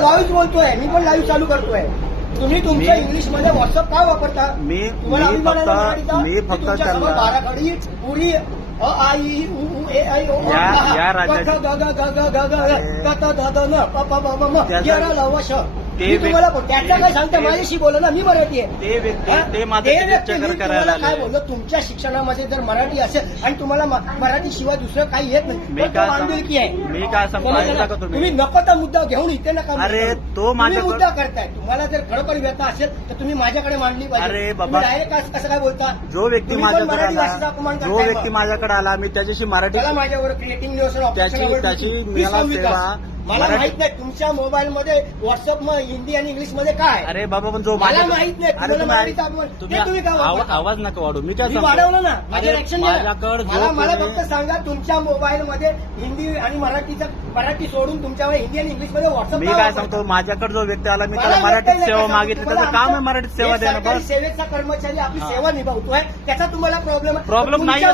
Live बोलतोय, मी पण live चालू करतोय. तुम्ही तुमच्या इंग्लिश मध्ये व्हॉट्सअप काय वापरता? मी फक्त त्यांना बाराखडी पुरी अ आई उ ए आई ओ या राज्याची तुम्हाला त्याचा काय सांगता? माझ्याशी बोला ना, मी मराठी आहे. ते व्यक्ती करायला काय बोललो? तुमच्या शिक्षणामध्ये जर मराठी असेल आणि तुम्हाला मराठी शिवाय दुसरं काही येत नाही, मी काय बांधिलकी आहे. मी काय सांगतो तुम्ही नको त्या मुद्दा घेऊन इथे नका. अरे तो माझा मुद्दा करताय. तुम्हाला जर खरोखर व्यथा असेल तर तुम्ही माझ्याकडे मांडली पाहिजे. अरे बाबा, डायरेक्ट कसं काय बोलता? जो व्यक्ती माझ्याकडे आला मी त्याच्याशी मराठी माझ्यावर क्रिएटिंग त्याची मला सेवा मला माहित नाही तुमच्या मोबाईल मध्ये व्हॉट्सअप मध्ये हिंदी आणि इंग्लिश मध्ये काय. अरे बाबा पण जो मला माहित नाही. तुम्ही आवाज नका वाढू. मी काय वाढवलं ना, माझ्या ऍक्शन माझ्याकडे मला फक्त सांगा तुमच्या मोबाईल मध्ये हिंदी आणि मराठी सोडून तुमच्यावर हिंदी आणि इंग्लिश मध्ये व्हॉट्सअप. मी काय सांगतो, माझ्याकडे जो व्यक्ती आला मी त्याला मराठीत सेवा मागितली, त्याचं काम आहे मराठीत सेवा देणं. बस सेवेचा कर्मचारी आपली सेवा निभावतोय, त्याचा तुम्हाला प्रॉब्लेम नाही. प्रॉब्लेम नाही.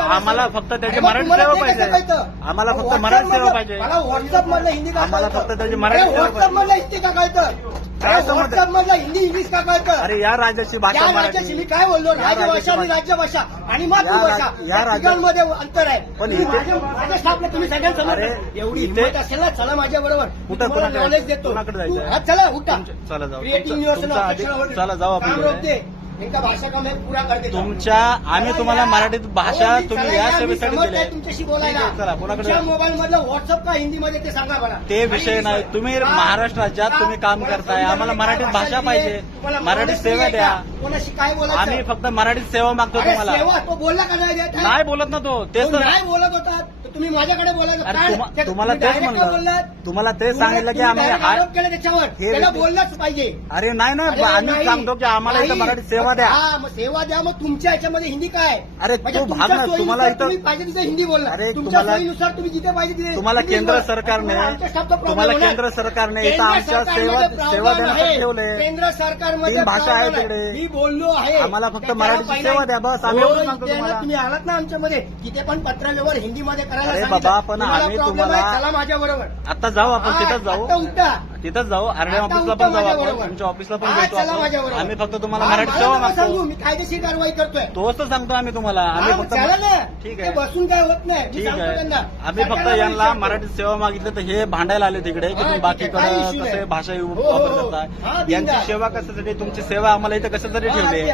आम्हाला फक्त त्याची मराठी सेवा पाहिजे. आम्हाला फक्त मराठी सेवा पाहिजे. मला व्हॉट्सअप मधलं हिंदी का आम्हाला फक्त त्याची मराठी सेवा व्हॉट्सअप मधलं हिंदी का कळतं? व्हॉट्सअप मधलं हिंदी इंग्लिश का कळतं? अरे या राज्याची भाषा मराठी. मी काय बोललो? राजभाषा आणि राज्यभाषा आणि मातृभाषा या राज्यांमध्ये अंतर आहे. पण माझ्या स्टाफला तुम्ही सगळ्यांसमोर एवढी हिंमत असेल ना, चला माझ्या बरोबर नॉलेज देतो. चला उठा. चला जाऊ. क्रिएटिव्ह न्यूज चला जाऊ आपण. इनका भाषा का मैं पूरा करते तुमच्या आम्ही तुम्हाला मराठीत भाषा तुम्ही या सेवेसाठी दिली. तुमच्याशी बोलायला चला कोणाकडे मोबाईल मधलं व्हॉट्सअप का हिंदी मध्ये ते सांगा मला. ते विषय नाही. तुम्ही महाराष्ट्र राज्यात तुम्ही काम करताय, आम्हाला मराठीत भाषा पाहिजे, मराठीत सेवा द्या. कोणाशी काय बोलायचं? आम्ही फक्त मराठीत सेवा मागतो तुम्हाला. सेवा तो बोलला का नाही बोलत ना तो. तेच तर नाही बोलत होता तुम्ही माझ्याकडे बोलायचं. तुम्हाला तेच म्हणलं, तुम्हाला तेच सांगितलं की आम्ही आरोप केला त्याच्यावर, त्याला बोललाच पाहिजे. अरे नाही ना, आम्ही सांगतो की आम्हाला इथं मराठीत सेवा द्या. सेवा द्या. मग तुमच्या याच्यामध्ये हिंदी काय? अरे तो भाग ना तुम्हाला इथं पाहिजे तिथे हिंदी बोलला. अरे तुमच्या सोयीनुसार तुम्ही जिथे पाहिजे तिथे. तुम्हाला केंद्र सरकारने इथं आमच्या सेवा देण्यासाठी ठेवले. केंद्र सरकारमध्ये भाषा आहे तिकडे. मी बोललो आहे, आम्हाला फक्त मराठी सेवा द्या. बस आम्ही एवढं सांगतो तुम्हाला. तुम्ही आलात ना आमच्यामध्ये, तिथे पण पत्रव्यवहार हिंदीमध्ये करायला. अरे बाबा पण आम्ही तुम्हाला चला माझ्या बरोबर आता जाऊ. आपण तिथंच जाऊ. तिथंच जाऊ. आरडीएम ऑफिसला पण जाऊ. आपण तुमच्या ऑफिसला पण भेटू आपण. आम्ही फक्त तुम्हाला मराठी सेवा मागतो. मी कायदेशीर कारवाई करतोय. तोच तर सांगतो आम्ही तुम्हाला. आम्ही फक्त ठीक आहे, बसून काय होत नाही. ठीक आहे. आम्ही फक्त यांना मराठी सेवा मागितली तर हे भांडायला आले तिकडे की तुम्ही बाकीकडे कसे भाषा वापर करताय. यांची सेवा कशासाठी, तुमची सेवा आम्हाला इथं कशासाठी ठेवली?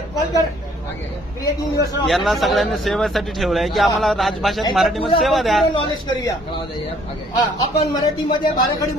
यांना सगळ्यांनी सेवेसाठी ठेवलंय की आम्हाला राजभाषेत मराठीमध्ये सेवा द्या. नॉलेज करूया आपण मराठीमध्ये बाराखडी